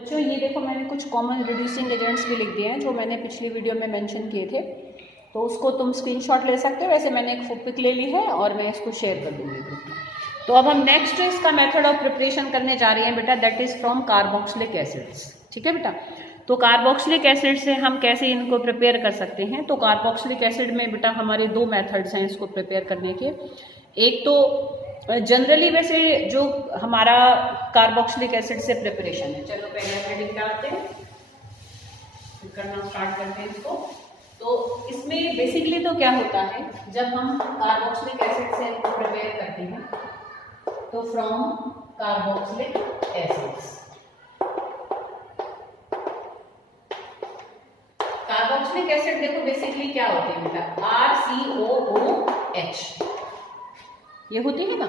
बच्चों ये देखो मैंने कुछ कॉमन रिड्यूसिंग एजेंट्स भी लिख दिए हैं जो मैंने पिछली वीडियो में मेंशन किए थे, तो उसको तुम स्क्रीनशॉट ले सकते हो। वैसे मैंने एक पिक ले ली है और मैं इसको शेयर कर दूंगी ग्रुप में। तो अब हम नेक्स्ट इसका मेथड ऑफ प्रिपरेशन करने जा रहे हैं बेटा, that is from carboxylic acids. ठीक है बेटा, तो कार्बोक्सिलिक एसिड से हम कैसे इनको प्रिपेयर कर सकते हैं। तो कार्बोक्सिलिक एसिड में बेटा हमारे दो मेथड्स हैं इसको प्रिपेयर करने के। एक तो जनरली वैसे जो हमारा कार्बोक्सिलिक एसिड से प्रिपरेशन है, चलो पहले हम हेडिंग डालते हैं, करना स्टार्ट करते हैं इसको। तो इसमें बेसिकली तो क्या होता है, जब हम कार्बोक्सिलिक एसिड से प्रिपेयर करते हैं तो from carboxylic acids, carboxylic acid देखो बेसिकली क्या होते हैं बेटा, RCOOH ये होती है ना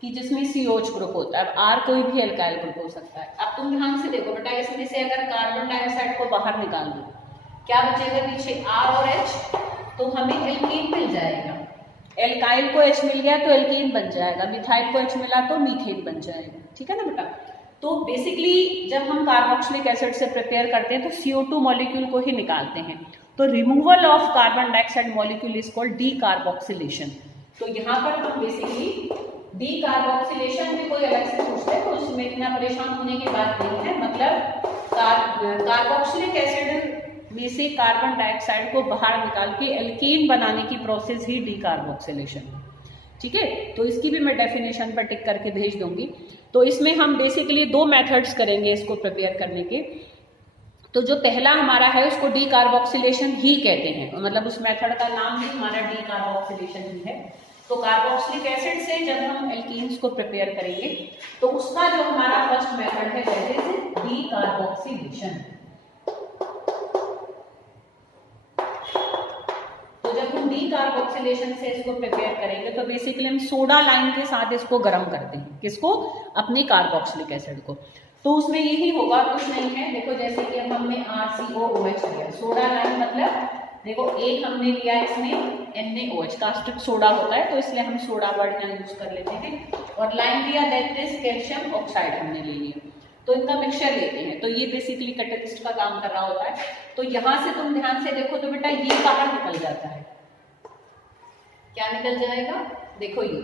कि जिसमें COH ग्रुप होता है। अब R कोई भी एल्काइल ग्रुप हो सकता है। अब तुम ध्यान से देखो बेटा, इसमें से अगर कार्बन डाइऑक्साइड को बाहर निकाल दो क्या बचेगा पीछे, R और H, तो हमें एल्कीन मिल जाएगा। एल्काइल को H मिल गया तो एल्कीन बन जाएगा, मिथाइल को H मिला तो मीथेन बन जाएगा। ठीक है ना बेटा, तो बेसिकली जब हम कार्बोक्सिलिक एसिड से प्रिपेयर करते हैं तो CO2 मॉलिक्यूल को ही निकालते हैं। तो removal of carbon dioxide molecule is called decarboxylation. तो यहाँ पर हम बेसिकली डीकार्बोक्सिलेशन भी कोई अलग से पूछते हैं तो उसमें इतना परेशान होने की बात नहीं है। मतलब कार्बोक्सिलिक एसिड में से कार्बन डाइऑक्साइड को बाहर निकाल के एल्कीन बनाने की प्रोसेस ही डीकार्बोक्सिलेशन है। ठीक है, तो इसकी भी मैं डेफिनेशन पर टिक करके भेज दूंगी। तो इसमें हम बेसिकली दो मेथड्स करेंगे इसको प्रिपेयर करने के। तो जो पहला हमारा है उसको डीकार्बोक्सिलेशन ही कहते हैं, मतलब उस मेथड का नाम ही हमारा डीकार्बोक्सिलेशन ही है। तो कार्बोक्सिलिक एसिड से जब हम एल्कीन्स को प्रिपेयर करेंगे तो उसका जो हमारा फर्स्ट मेथड है दैट इज डीकार्बोक्सिलेशन। तो जब हम डीकार्बोक्सिलेशन से इसको प्रिपेयर करेंगे तो बेसिकली हम सोडा लाइन के साथ इसको गर्म करते हैं, किसको, अपनी कार्बोक्सिलिक एसिड को। तो उसमें यही होगा, कुछ नहीं है। देखो जैसे कि अब हमने RCOOH लिया, सोडा लाइन मतलब देखो एक हमने लिया इसमें NaOH, कास्टिक सोडा होता है तो इसलिए हम सोडा वर्ड यहाँ यूज कर लेते हैं। और लाइन लिया दैट इज कैल्शियम ऑक्साइड हमने ले लिया, तो इनका मिक्सचर लेते हैं। तो ये बेसिकली कैटलिस्ट का काम कर रहा होता है। तो यहाँ से तुम ध्यान से देखो तो बेटा ये बाहर निकल जाता है, क्या निकल जाएगा, देखो ये।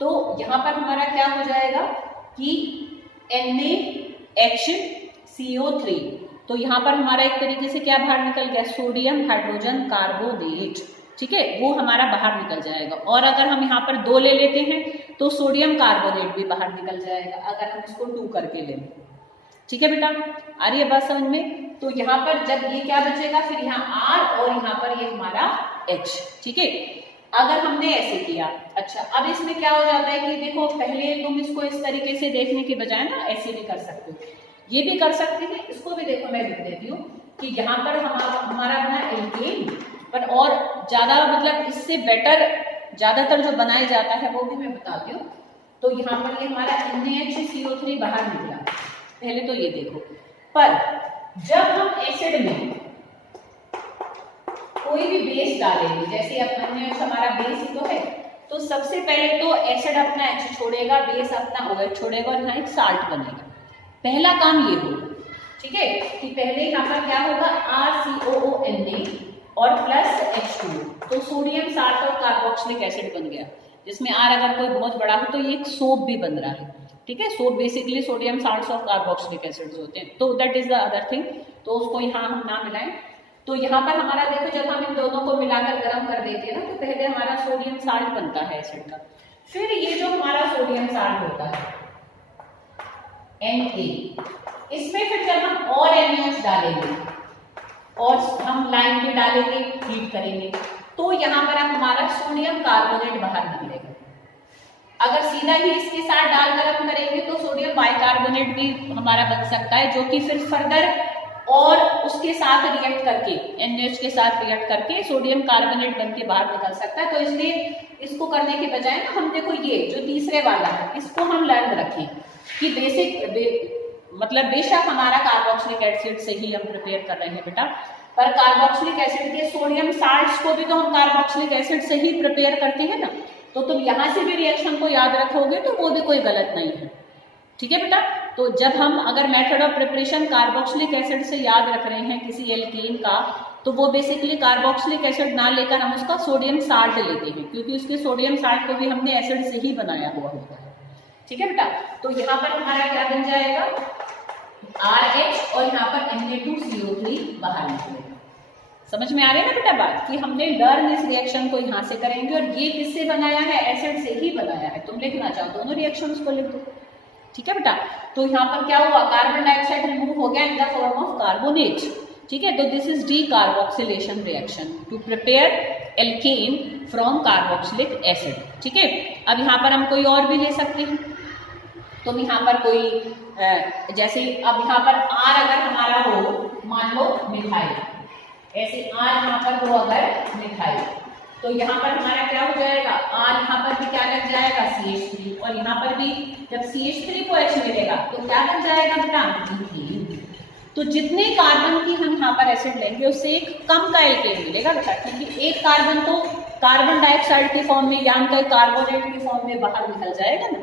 तो यहाँ पर हमारा क्या हो जाएगा कि NaHCO3, तो यहाँ पर हमारा एक तरीके से क्या बाहर निकल गया, सोडियम हाइड्रोजन कार्बोनेट। ठीक है, वो हमारा बाहर निकल जाएगा। और अगर हम यहाँ पर 2 ले लेते हैं तो सोडियम कार्बोनेट भी बाहर निकल जाएगा अगर हम इसको 2 करके लें। ठीक है बेटा, आ रही है बात समझ में। तो यहाँ पर जब ये क्या बचेगा, फिर यहाँ R और यहाँ पर ये हमारा H। ठीक है, अगर हमने ऐसे किया, अच्छा अब इसमें क्या हो जाता है कि देखो पहले तुम इसको इस तरीके से देखने के बजाय ना ऐसे भी कर सकते हो, ये भी कर सकते हैं। इसको भी देखो मैं लिख देती हूँ कि यहाँ पर हमारा बना एल्केन, पर और ज्यादा मतलब इससे बेटर ज्यादातर जो बनाया जाता है वो भी मैं बताती हूँ। तो यहाँ पर ये हमारा NaHCO3 बाहर निकला, पहले तो ये देखो। पर जब हम एसिड में कोई भी बेस डालेंगे, जैसे अब NaOH हमारा बेस ही तो है, तो सबसे पहले तो एसिड अपना H छोड़ेगा, बेस अपना OH छोड़ेगा और यहाँ एक साल्ट बनेगा। पहला काम ये होगा, ठीक है, कि पहले यहाँ पर क्या होगा, RCOONA और प्लस H2, तो सोडियम साल्ट और कार्बोक्सिलिक एसिड बन गया, जिसमें R अगर कोई बहुत बड़ा हो तो ये एक सोप भी बन रहा है। ठीक है, सोप बेसिकली सोडियम साल्ट्स और कार्बोक्सिलिक एसिड्स होते हैं, तो that is the other thing. तो उसको यहाँ हम ना मिलाएं। तो यहाँ पर हमारा देखो जब हम इन दोनों को मिलाकर गर्म कर देते हैं ना, तो पहले हमारा सोडियम साल्ट बनता है एसिड का, फिर ये जो हमारा सोडियम साल्ट होता है Na, इसमें फिर जब हम और NaOH डालेंगे और हम लाइन भी डालेंगे, हीट करेंगे, तो यहाँ पर हमारा सोडियम कार्बोनेट बाहर निकलेगा। अगर सीधा ही इसके साथ डालकर हम करेंगे तो सोडियम बाइकार्बोनेट भी हमारा बन सकता है, जो कि फिर फर्दर और उसके साथ रिएक्ट करके NaOH के साथ रिएक्ट करके सोडियम कार्बोनेट बन के बाहर निकल सकता है। तो इसलिए इसको करने के बजाय ना हम देखो ये जो तीसरे वाला है इसको हम लर्न रखें कि मतलब बेशक हमारा कार्बोक्सिलिक एसिड से ही हम प्रिपेयर कर रहे हैं बेटा, पर कार्बोक्सिलिक एसिड के सोडियम साल्ट्स को भी तो हम कार्बोक्सिलिक एसिड से ही प्रिपेयर करते हैं ना। तो तुम यहाँ से भी रिएक्शन को याद रखोगे तो वो भी कोई गलत नहीं है। ठीक है बेटा, तो जब हम अगर method of preparation carboxylic acid से याद रख रहे हैं किसी एल्कीन का, तो वो बेसिकली कार्बोक्सिलिक एसिड ना लेकर हम उसका सोडियम साल्ट लेते हैं, क्योंकि उसके सोडियम साल्ट को भी हमने एसिड से ही बनाया हुआ होता है। ठीक है बेटा, तो यहाँ पर हमारा क्या बन जाएगा RH और यहाँ पर Na2CO3 बाहर निकलेगा। समझ में आ रही है ना बेटा बात, कि हमने लर्न इस रिएक्शन को यहाँ से करेंगे और ये किससे बनाया है, एसिड से ही बनाया है। तुम लिखना चाहो दोनों रिएक्शंस को लिख दो। ठीक है बेटा, तो यहाँ पर क्या हुआ, कार्बन डाइऑक्साइड रिमूव हो गया in the form of carbonate. ठीक है, तो this is decarboxylation reaction to prepare alkane from carboxylic acid. ठीक है, अब यहाँ पर हम कोई और भी ले सकते हैं। तुम यहाँ पर कोई जैसे अब यहाँ पर R अगर हमारा हो, मान लो मिथाइल, ऐसे R यहाँ पर हो अगर मिथाइल, तो यहाँ पर हमारा क्या हो जाएगा, R यहाँ पर भी क्या लग जाएगा CH3, और यहाँ पर भी जब CH3 को H मिलेगा तो क्या बन जाएगा बेटा, मीथेन। तो जितने कार्बन की हम यहाँ पर एसिड लेंगे उससे एक कम का एल्केन मिलेगा बेटा, क्योंकि एक कार्बन तो कार्बन डाइऑक्साइड के फॉर्म में या कार्बोनेट के फॉर्म में बाहर निकल जाएगा ना।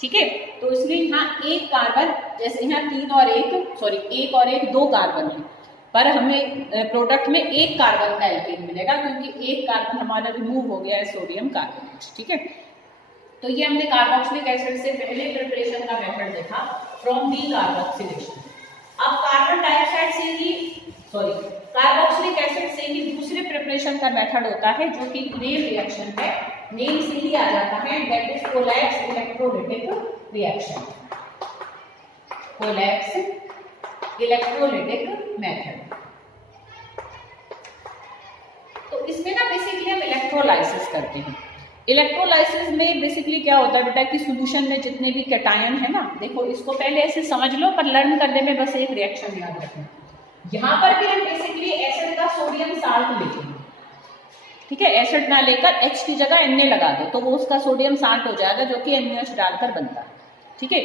ठीक है, तो इसलिए यहाँ एक कार्बन, जैसे यहाँ 3 और 1 सॉरी 1 और 1 2 कार्बन है, पर हमें प्रोडक्ट में एक कार्बन का एल्केन मिलेगा, क्योंकि एक कार्बन हमारा रिमूव हो गया है सोडियम कार्बोनेट। ठीक है, तो ये हमने कार्बोक्सिलिक एसिड से पहले प्रिपरेशन का मेथड देखा फ्रॉम डीकार्बोक्सिलेशन। अब कार्बन डाइऑक्साइड से ही कार्बोक्सिलिक एसिड से ही दूसरे प्रिपरेशन का मेथड होता है, जो कि नेम रिएक्शन है, नेम से ही आ जाता है, that is collapse electrolytic reaction, collapse electrolytic method. तो इसमें ना बेसिकली हम इलेक्ट्रोलाइसिस करते हैं। इलेक्ट्रोलाइसिस में बेसिकली क्या होता है बेटा कि सॉल्यूशन में जितने भी कैटायन है ना, देखो इसको पहले ऐसे समझ लो, पर लर्न करने में बस एक रिएक्शन याद रखना। यहाँ पर भी हम बेसिकली एसिड का सोडियम साल्ट लेते हैं। ठीक है, एसिड ना लेकर H की जगह Na लगा दो तो वो उसका सोडियम साल्ट हो जाएगा, जो कि NaOH डालकर बनता है। ठीक है,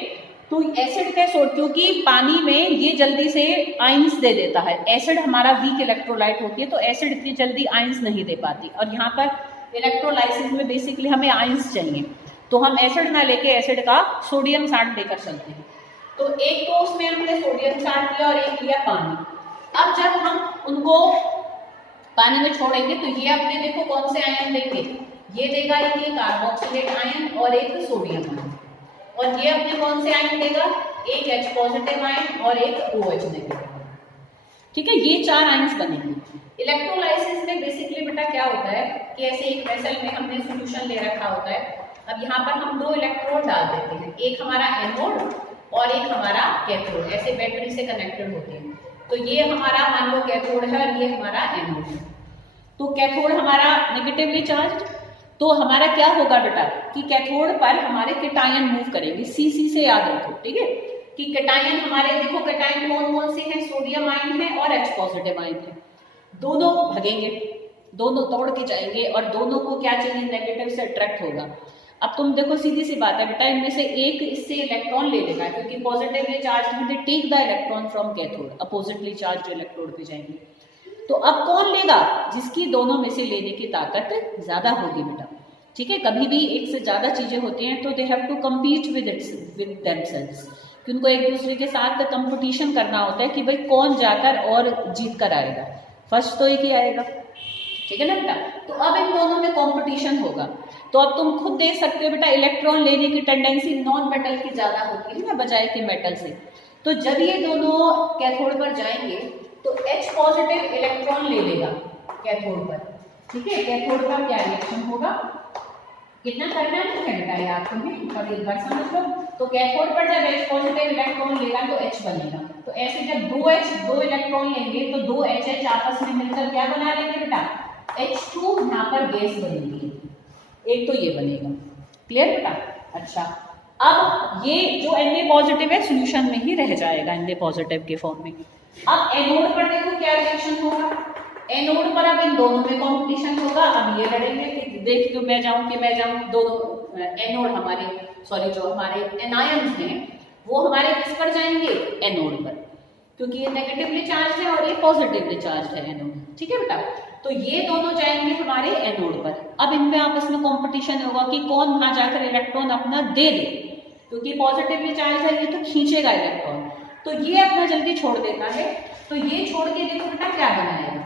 तो एसिड के क्योंकि पानी में ये जल्दी से आयंस दे देता है, एसिड हमारा वीक इलेक्ट्रोलाइट होती है, तो एसिड इतनी जल्दी आयंस नहीं दे पाती, और यहाँ पर इलेक्ट्रोलाइसिस में बेसिकली हमें आयंस चाहिए, तो हम एसिड ना लेके एसिड का सोडियम साल्ट लेकर चलते हैं। तो एक तो उसमें हमने सोडियम साल्ट लिया और एक लिया पानी। अब जब हम उनको पानी में छोड़ेंगे तो ये अपने देखो कौन से आयन देंगे, ये देगा एक कार्बोक्सिलेट आयन और एक सोडियम आयन, और ये अपने कौन से आयन देगा, एक H पॉजिटिव आयन और एक OH नेगेटिव। ठीक है, ये 4 आयन्स बनेंगे। इलेक्ट्रोलाइसिस में बेसिकली बेटा क्या होता है कि ऐसे एक वेसल में हमने सॉल्यूशन ले रखा होता है। अब यहाँ पर हम 2 इलेक्ट्रोड डाल देते हैं, एक हमारा एनोड और एक हमारा कैथोड, ऐसे बैटरी से कनेक्टेड होते हैं। तो ये हमारा मान लो कैथोड है और ये हमारा एनोड है। तो कैथोड हमारा नेगेटिवली चार्ज, तो हमारा क्या होगा बेटा कि कैथोड पर हमारे कैटायन मूव करेंगे, CC से याद रखो। ठीक है, कि कैटायन हमारे देखो कैटायन कौन कौन से हैं, सोडियम आयन है और H पॉजिटिव आयन है, दोनों भगेंगे, दोनों तोड़ के जाएंगे और दोनों को क्या चाहिए, नेगेटिव से अट्रैक्ट होगा। अब तुम देखो सीधी सी बात है बेटा, इनमें से एक इससे इलेक्ट्रॉन ले लेगा, क्योंकि पॉजिटिवली चार्ज होंगे, take the electron from cathode, oppositely charge जो इलेक्ट्रोड पे जाएंगे। तो अब कौन लेगा, जिसकी दोनों में से लेने की ताकत ज्यादा होगी बेटा। ठीक है, कभी भी एक से ज्यादा चीजें होती हैं तो they have to compete with themselves, कि उनको एक दूसरे के साथ कंपटीशन करना होता है कि भाई कौन जाकर और जीत कर आएगा, फर्स्ट तो एक ही आएगा। ठीक है ना बेटा, तो अब इन दोनों में कंपटीशन होगा। तो अब तुम खुद देख सकते हो बेटा, इलेक्ट्रॉन लेने की टेंडेंसी नॉन मेटल की ज्यादा होती है ना बजाय के मेटल से। तो जब ये दोनों कैथोड पर जाएंगे तो H पॉजिटिव इलेक्ट्रॉन ले लेगा कैथोड पर। ठीक है, कैथोड का क्या रिएक्शन होगा, कितना करना है बेटा याद तुम्हें, पर एक बार समझ लो। तो कैथोड पर जब H पॉजिटिव इलेक्ट्रॉन लेगा तो H बनेगा, तो ऐसे जब 2 इलेक्ट्रॉन लेंगे तो 2 HH आपस में मिलकर क्या बना लेंगे बेटा, H2 यहाँ पर गैस बनेगी, एक तो ये बनेगा। क्लियर बेटा? अच्छा, अब ये जो Na पॉजिटिव है सॉल्यूशन में ही रह जाएगा Na पॉजिटिव के फॉर्म में। अब एनोड पर देखो क्या रिएक्शन होगा, एनोड पर अब इन दोनों में कंपटीशन होगा। अब ये लड़ेंगे कि देख तो मैं जाऊं कि मैं जाऊं, दोनों एनोड हमारे जो हमारे एनायंस हैं वो हमारे किस पर जाएंगे, एनोड पर, क्योंकि ये नेगेटिवली चार्ज है और ये पॉजिटिवली चार्ज है एनोड। ठीक है बेटा, तो ये दोनों जाएंगे हमारे एनोड पर। अब इनमें आपस में कंपटीशन होगा कि कौन वहां जाकर इलेक्ट्रॉन अपना दे दे। क्योंकि पॉजिटिवली चार्ज है ये तो खींचेगा इलेक्ट्रॉन, तो ये अपना जल्दी छोड़ देता है। तो ये छोड़ के देखो बेटा क्या बनाएगा,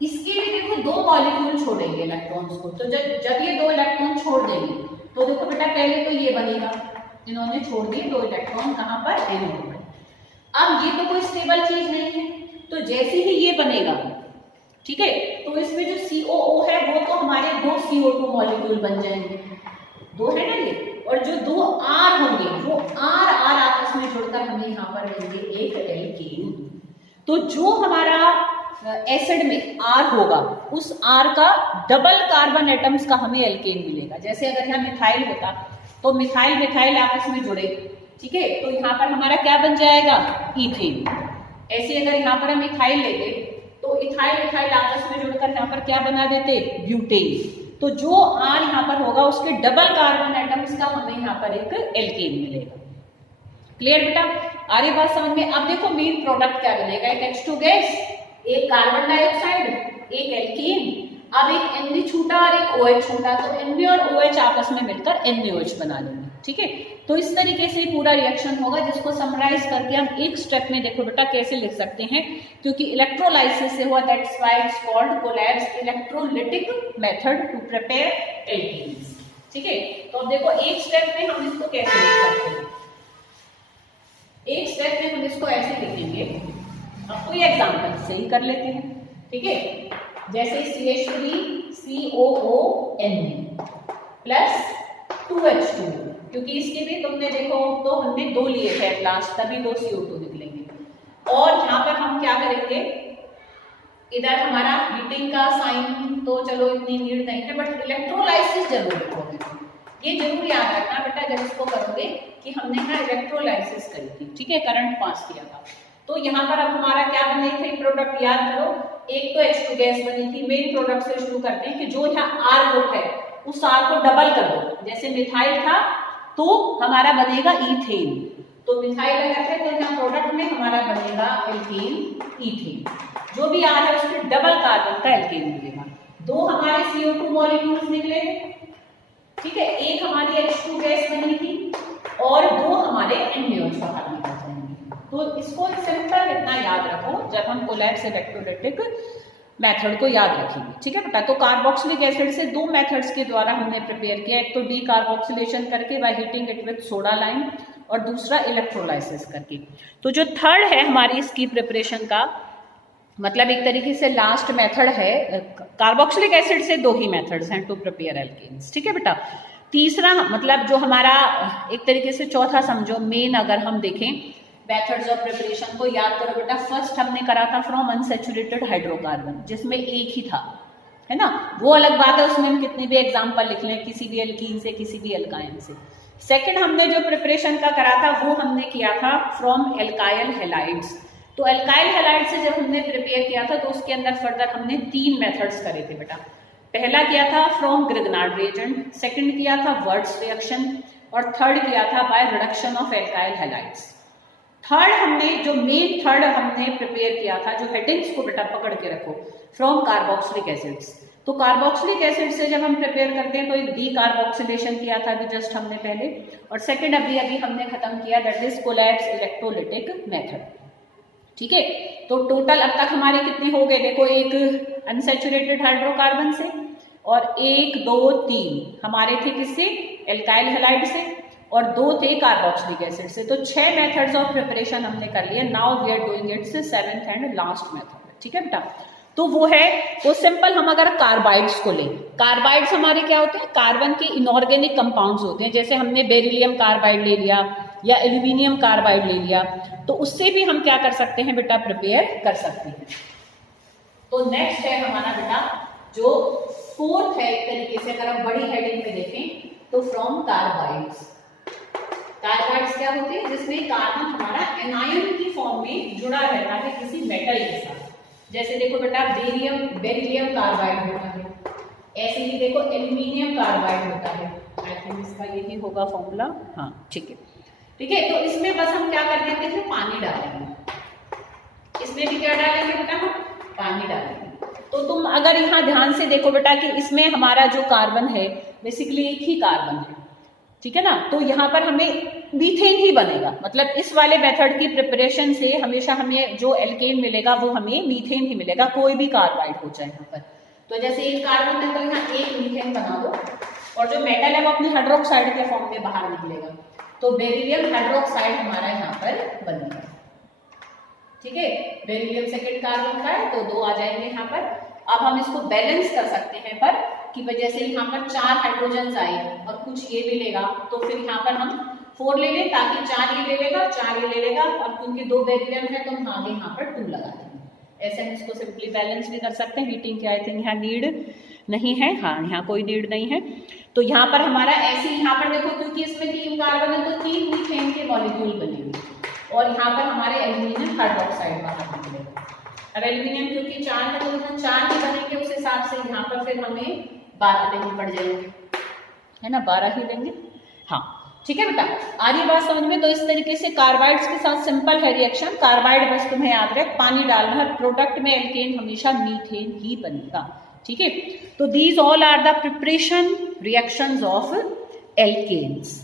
इसके भी देखो 2 मॉलिक्यूल छोड़ेंगे इलेक्ट्रॉन्स को। तो जब ये 2 इलेक्ट्रॉन छोड़ देंगे तो देखो बेटा पहले तो ये बनेगा, इन्होंने छोड़ दिए 2 इलेक्ट्रॉन कहाँ पर, एनोड पर। अब ये तो कोई स्टेबल चीज नहीं है, तो जैसे ही ये बनेगा, ठीक है, तो इसमें जो COO है वो तो हमारे 2 CO2 मॉलिक्यूल बन जाएंगे, 2 है ना ये, और जो 2 R होंगे वो R आपस में जुड़कर हमें यहाँ पर देंगे एक एल्केन। तो जो हमारा एसिड में R होगा उस R का डबल कार्बन एटम्स का हमें एल्केन मिलेगा। जैसे अगर यहाँ मिथाइल होता तो मिथाइल मिथाइल आपस में जुड़े, ठीक है, तो यहाँ पर हमारा क्या बन जाएगा, इथेन। ऐसे अगर यहाँ पर हम इथाइल लेते तो इथाइल इथाइल आपस में जुड़कर यहाँ पर क्या बना देते, ब्यूटेन। तो जो R यहाँ पर होगा उसके डबल कार्बन एटम्स का हमें यहाँ पर एक एल्केन मिलेगा। क्लियर बेटा, आ रही बात समझ में। अब देखो मेन प्रोडक्ट क्या बनेगा, एक H2 गैस, एक कार्बन डाइऑक्साइड, एक एल्केन। अब एक Na छूटा और एक OH छूटा, तो Na और OH आपस में मिलकर NaOH बना लेंगे, ठीक है। तो इस तरीके से पूरा रिएक्शन होगा, जिसको समराइज करके हम एक स्टेप में देखो बेटा कैसे लिख सकते हैं, क्योंकि इलेक्ट्रोलाइसिस से हुआ, that's why it's called Kolbe's electrolytic method to prepare alkanes, ठीक है। तो अब देखो एक स्टेप में हम इसको कैसे लिख सकते हैं, एक स्टेप में हम इसको ऐसे लिखेंगे। अब कोई एग्जाम्पल से ही कर लेते हैं, ठीक है। जैसे CH3COONA प्लस 2H2, क्योंकि इसके भी तुमने देखो तो हमने 2 लिए थे लास्ट, तभी 2 CO2 निकलेंगे। और यहाँ पर हम क्या करेंगे, इधर हमारा हीटिंग का साइन तो चलो इतनी नीड नहीं है, बट इलेक्ट्रोलाइसिस जरूर लिखोगे, ये जरूर याद रखना बेटा जब इसको करोगे कि हमने यहाँ इलेक्ट्रोलाइसिस करी थी, ठीक है, करंट पास किया था। तो यहाँ पर अब हमारा क्या बने थे प्रोडक्ट, याद करो, एक तो H2 गैस बनी थी। मेन प्रोडक्ट से शुरू करते हैं कि जो यहाँ R ग्रुप है उस R को डबल कर दो, जैसे मिथाइल था तो हमारा बनेगा इथेन, तो मिथाइल अगर है तो यहाँ प्रोडक्ट में हमारा बनेगा एल्केन इथेन। जो भी R है उसके डबल कार्बन का एल्केन मिलेगा। 2 हमारे CO2 मॉलिक्यूल्स निकले, ठीक है, एक हमारी H2 गैस बनी थी और 2 हमारे NaOH बाहर निकल जाएंगे। तो इसको सिंपल इतना याद रखो जब हम कोलैप्स इलेक्ट्रोलिटिक मेथड को याद रखेंगे, ठीक है बेटा। तो कार्बोक्सिलिक एसिड से 2 मेथड्स के द्वारा हमने प्रिपेयर किया, एक तो डीकार्बोक्सिलेशन करके by heating it with soda lime, और दूसरा इलेक्ट्रोलाइसिस करके। तो जो थर्ड है हमारी इसकी प्रिपरेशन का, मतलब एक तरीके से लास्ट मेथड है, कार्बोक्सिलिक एसिड से 2 ही मेथड्स हैं टू प्रिपेयर एल्केन्स, ठीक है बेटा। तीसरा मतलब जो हमारा एक तरीके से चौथा समझो मेन, अगर हम देखें मेथड्स ऑफ प्रिपरेशन को याद करो बेटा। फर्स्ट हमने करा था फ्रॉम अनसैचुरेटेड हाइड्रोकार्बन, जिसमें एक ही था, है ना, वो अलग बात है, उसमें हम कितनी भी एग्जांपल लिख लें, किसी भी एल्कीन से किसी भी एल्काइन से। सेकंड हमने जो प्रिपरेशन का करा था वो हमने किया था फ्रॉम एल्काइल हैलाइड्स। तो एल्काइल हैलाइड से जब हमने प्रिपेयर किया था तो उसके अंदर फर्दर हमने 3 मेथड्स करे थे बेटा। पहला किया था फ्रॉम ग्रिग्नार्ड रिएजेंट, सेकंड किया था वर्ट्स रिएक्शन, और थर्ड किया था by reduction of alkyl halides. Third हमने जो मेन थर्ड हमने प्रिपेयर किया था, जो हेडिंग्स को बेटा पकड़ के रखो, फ्रॉम कार्बोक्सिलिक एसिड्स। तो कार्बोक्सिलिक एसिड से जब हम प्रिपेयर करते हैं तो एक डीकार्बोक्सिलेशन किया था अभी जस्ट हमने पहले, और सेकंड अभी हमने खत्म किया, that is collapse electrolytic method, ठीक है। तो टोटल अब तक हमारे कितने हो गए देखो, एक अनसैचुरेटेड हाइड्रोकार्बन से, और 1 2 3 हमारे थे किससे, एल्काइल हैलाइड से, और 2 थे कार्बोक्सिलिक एसिड से। तो 6 मेथड्स ऑफ प्रिपरेशन हमने कर लिए। Now we are doing its 7th and last method, ठीक है बेटा। तो वो है, वो सिंपल, हम अगर कार्बाइड्स को लें, कार्बाइड्स हमारे क्या होते हैं, कार्बन के इनऑर्गेनिक कंपाउंड्स होते हैं। जैसे हमने बेरिलियम कार्बाइड ले लिया या एल्यूमिनियम कार्बाइड ले लिया, तो उससे भी हम क्या कर सकते हैं बेटा, प्रिपेयर कर सकते हैं। तो नेक्स्ट है हमारा बेटा जो 4th है, एक तरीके से अगर हम बड़ी हेडिंग में देखें तो फ्रॉम कार्बाइड्स। कार्बाइड्स क्या होते हैं, जिसमें कार्बन हमारा एनायन की फॉर्म में जुड़ा रहता है किसी मेटल के साथ। जैसे देखो बेटा बेरिलियम कार्बाइड होता है, ऐसे ही देखो एल्यूमिनियम कार्बाइड होता है। आई थिंक इसका यही होगा फॉर्मूला, हाँ ठीक है, ठीक है। तो इसमें बस हम क्या कर देते हैं, पानी डालेंगे, इसमें भी क्या डालेंगे बेटा, हम पानी डालेंगे। तो तुम अगर यहाँ ध्यान से देखो बेटा कि इसमें हमारा जो कार्बन है बेसिकली एक ही कार्बन है, ठीक है ना। तो यहाँ पर हमें मीथेन ही बनेगा, मतलब इस वाले मेथड की प्रिपरेशन से हमेशा हमें जो एल्केन मिलेगा वो हमें मीथेन ही मिलेगा, कोई भी कार्बाइड हो जाए यहाँ पर। तो जैसे एक कार्बन है तो यहाँ एक मीथेन बना दो, और जो मेटल है वो अपने हाइड्रोक्साइड के फॉर्म में बाहर निकलेगा, तो बेरिलियम हाइड्रोक्साइड हमारा यहाँ पर बनेगा। ठीक है, बेरिलियम सेकंड कार्बन का है तो 2 आ जाएंगे यहाँ पर। अब हम इसको बैलेंस कर सकते हैं पर कि जैसे यहाँ पर 4 हाइड्रोजन आए और कुछ ये मिलेगा, तो फिर यहाँ पर हम 4 ले लें, ताकि 4 ये ले लेगा 4 ये ले लेगा, और क्योंकि 2 बेरिलियम है तो हम आगे यहाँ पर 2 लगा देंगे। ऐसे हम इसको सिंपली बैलेंस भी कर सकते हैं। हीटिंग की आई थिंक यहाँ नीड नहीं है, हाँ यहाँ कोई नीड नहीं है। तो यहाँ पर हमारा ऐसे यहाँ पर देखो, क्योंकि इसमें 3 कार्बन है तो 3 मीथेन के मॉलिक्यूल बनेंगे, और यहाँ पर हमारे एल्यूमिनियम हाइड्रोक्साइड बाहर निकलेगा। अब एल्यूमिनियम क्योंकि 4 है तो यहाँ 4 ही बनेंगे, उस हिसाब से यहाँ पर फिर हमें 12 लेने पड़ जाएंगे, है ना, 12 ही लेंगे। हाँ ठीक है बेटा, आ रही बात समझ में। तो इस तरीके से कार्बाइड्स के साथ सिंपल है रिएक्शन। कार्बाइड बस तुम्हें याद रहे पानी डालना है, प्रोडक्ट में एल्केन हमेशा मीथेन ही बनेगा। ठीक है, तो these all are the preparation reactions of alkanes.